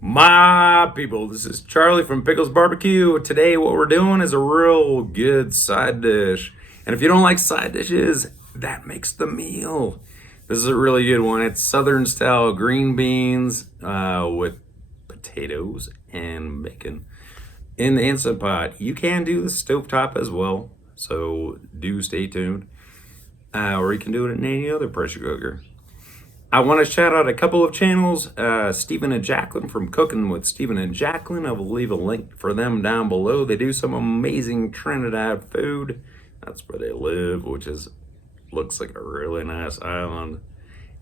My people, this is Charlie from Pickles BBQ. Today, what we're doing is a real good side dish. And if you don't like side dishes, that makes the meal. This is a really good one. It's Southern style green beans with potatoes and bacon in the Instant Pot. You can do the stovetop as well, so do stay tuned. Or you can do it in any other pressure cooker. I want to shout out a couple of channels, Stephen and Jacklyn from Cooking with Stephen and Jacklyn. I will leave a link for them down below. They do some amazing Trinidad food. That's where they live, which looks like a really nice island.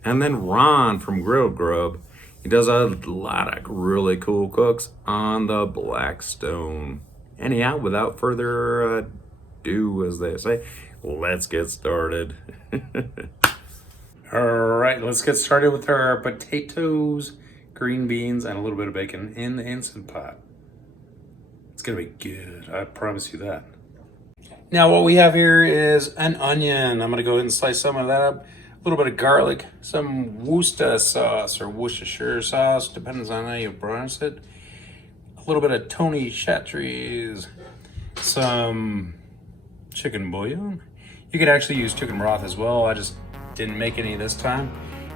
And then Ron from Grub. He does a lot of really cool cooks on the Blackstone. Anyhow, without further ado, as they say, let's get started. All right, let's get started with our potatoes, green beans, and a little bit of bacon in the Instant Pot. It's gonna be good, I promise you that. Now what we have here is an onion. I'm gonna go ahead and slice some of that up. A little bit of garlic, some Worcester sauce or Worcestershire sauce, depends on how you pronounce it. A little bit of Tony Chattreuse, some chicken bouillon. You could actually use chicken broth as well. I just didn't make any this time.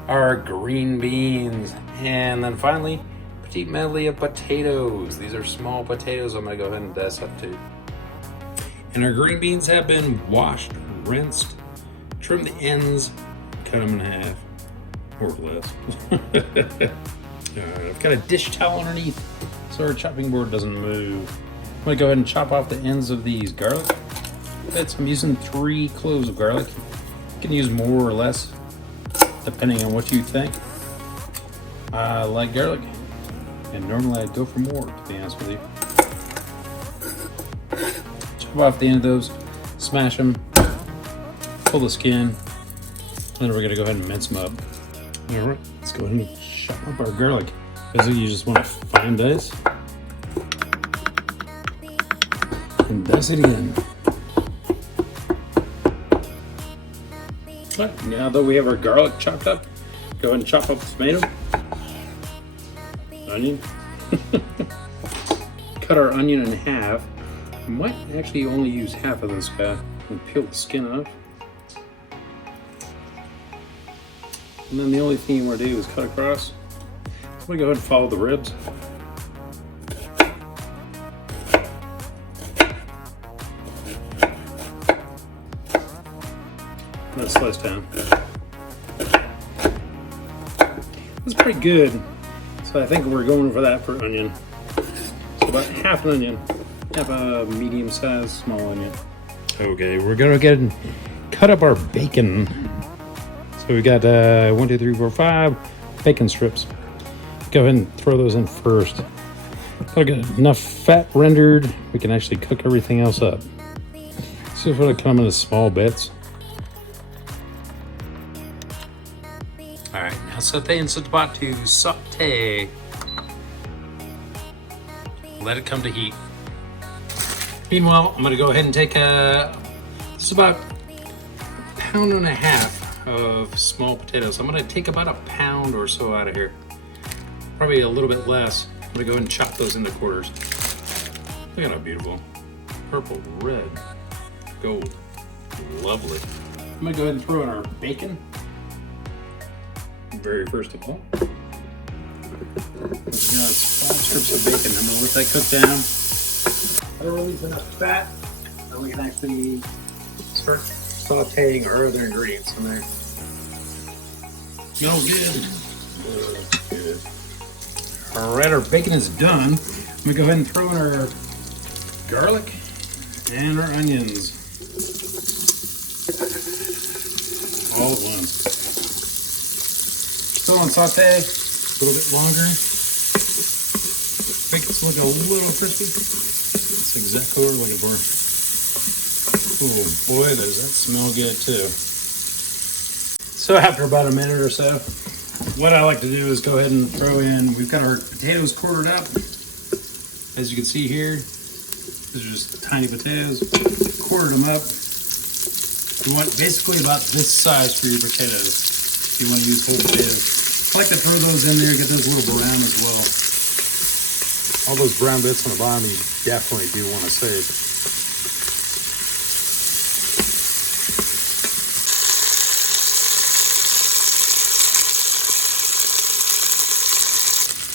Our green beans, and then finally petite medley of potatoes. These are small potatoes. I'm gonna go ahead and dice up too. And our green beans have been washed, rinsed, trim the ends, cut them in half, more or less. Alright, I've got a dish towel underneath so our chopping board doesn't move. I'm gonna go ahead and chop off the ends of these garlic bits. I'm using 3 cloves of garlic. You can use more or less, depending on what you think. I like garlic, and normally I'd go for more, to be honest with you. Chop off the end of those, smash them, pull the skin, and then we're gonna go ahead and mince them up. All right, let's go ahead and chop up our garlic. Basically, you just want to fine dice, and dice it again. Now that we have our garlic chopped up, go ahead and chop up the tomato, onion. Cut our onion in half. I might actually only use half of this guy and peel the skin off. And then the only thing you want to do is cut across. I'm going to go ahead and follow the ribs. Let's slice down. That's pretty good. So I think we're going for that for onion. So about half an onion, half a medium-sized small onion. Okay, we're gonna get and cut up our bacon. So we got 1, 2, 3, 4, 5 bacon strips. Go ahead and throw those in first. Gotta get enough fat rendered. We can actually cook everything else up. So if we cut them into small bits. All right, now saute and set the pot to saute. Let it come to heat. Meanwhile, I'm gonna go ahead and take this is about 1.5 pounds of small potatoes. I'm gonna take about 1 pound or so out of here. Probably a little bit less. I'm gonna go ahead and chop those into quarters. Look at how beautiful. Purple, red, gold, lovely. I'm gonna go ahead and throw in our bacon. Very first of all, let's get 5 strips of bacon. I'm gonna let that cook down. That'll release enough fat that we can actually start sauteing our other ingredients in there. Smells good. Good. All right, our bacon is done. I'm gonna go ahead and throw in our garlic and our onions all at once. Still on saute, a little bit longer. Bacon's looking a little crispy. That's exactly what we're looking for. Oh boy, does that smell good too. So after about a minute or so, what I like to do is go ahead and throw in, we've got our potatoes quartered up. As you can see here, these are just tiny potatoes. Quartered them up. You want basically about this size for your potatoes. If you want to use whole potatoes. I like to throw those in there, get those a little brown as well. All those brown bits on the bottom, you definitely do want to save.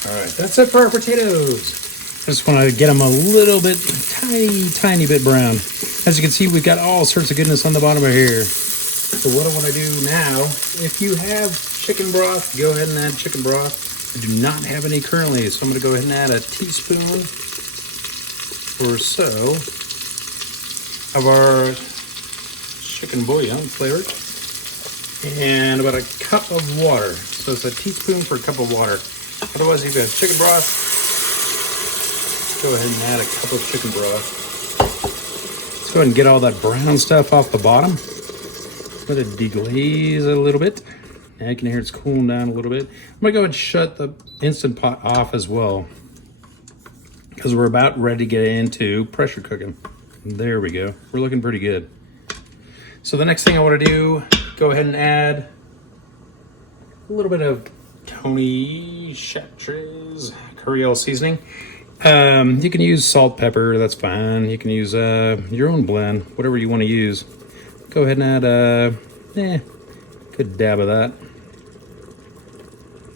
All right, that's it for our potatoes. I just want to get them a little bit, tiny bit brown. As you can see, we've got all sorts of goodness on the bottom of here. So what I want to do now, if you have chicken broth, go ahead and add chicken broth. I do not have any currently, so I'm going to go ahead and add a teaspoon or so of our chicken bouillon flavored, and about a cup of water. So it's a teaspoon for a cup of water. Otherwise, if you have chicken broth, go ahead and add a cup of chicken broth. Let's go ahead and get all that brown stuff off the bottom. Let it deglaze a little bit. And I can hear it's cooling down a little bit. I'm gonna go ahead and shut the Instant Pot off as well, because we're about ready to get into pressure cooking. There we go. We're looking pretty good. So the next thing I want to do, go ahead and add a little bit of Tony Chachere's Creole seasoning. You can use salt, pepper, that's fine. You can use your own blend, whatever you want to use. Go ahead and add good dab of that.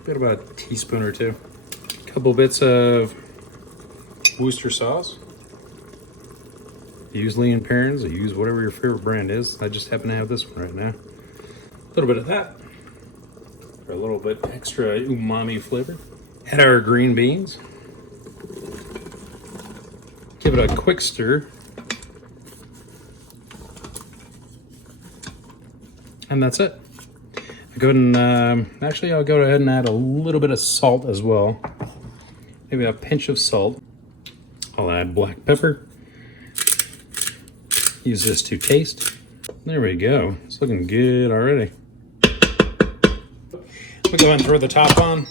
Got about a teaspoon or two. A couple bits of Worcestershire sauce. Use Lee & Perrins, or use whatever your favorite brand is. I just happen to have this one right now. A little bit of that for a little bit extra umami flavor. Add our green beans. Give it a quick stir. And that's it. Go ahead and, actually I'll go ahead and add a little bit of salt as well. Maybe a pinch of salt. I'll add black pepper. Use this to taste. There we go. It's looking good already. We'll go ahead and throw the top on.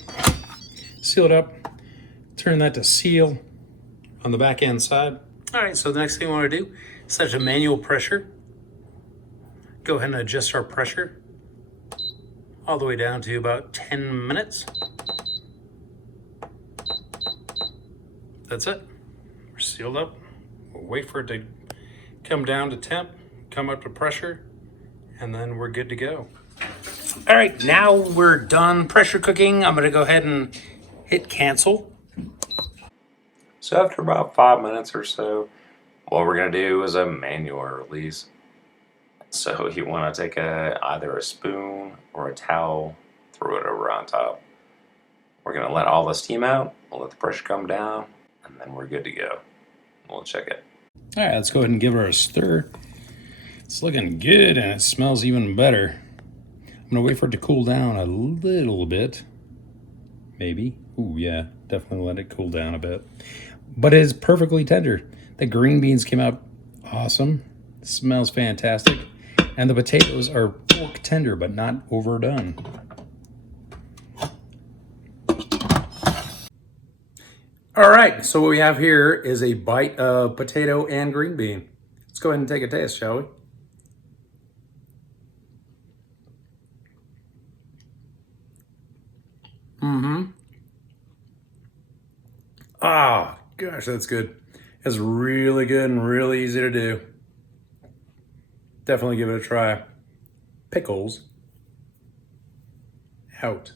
Seal it up. Turn that to seal on the back end side. All right, so the next thing we want to do is set a manual pressure. Go ahead and adjust our pressure all the way down to about 10 minutes. That's it. We're sealed up. We'll wait for it to come down to temp, come up to pressure, and then we're good to go. All right, now we're done pressure cooking. I'm gonna go ahead and hit cancel. So after about 5 minutes or so, what we're gonna do is a manual release. So you want to take either a spoon or a towel, throw it over on top. We're going to let all the steam out, we'll let the pressure come down, and then we're good to go. We'll check it. All right, let's go ahead and give her a stir. It's looking good and it smells even better. I'm going to wait for it to cool down a little bit. Maybe. Ooh, yeah, definitely let it cool down a bit. But it is perfectly tender. The green beans came out awesome. It smells fantastic. And the potatoes are fork tender, but not overdone. All right, so what we have here is a bite of potato and green bean. Let's go ahead and take a taste, shall we? Ah, gosh, that's good. It's really good and really easy to do. Definitely give it a try. Pickles out.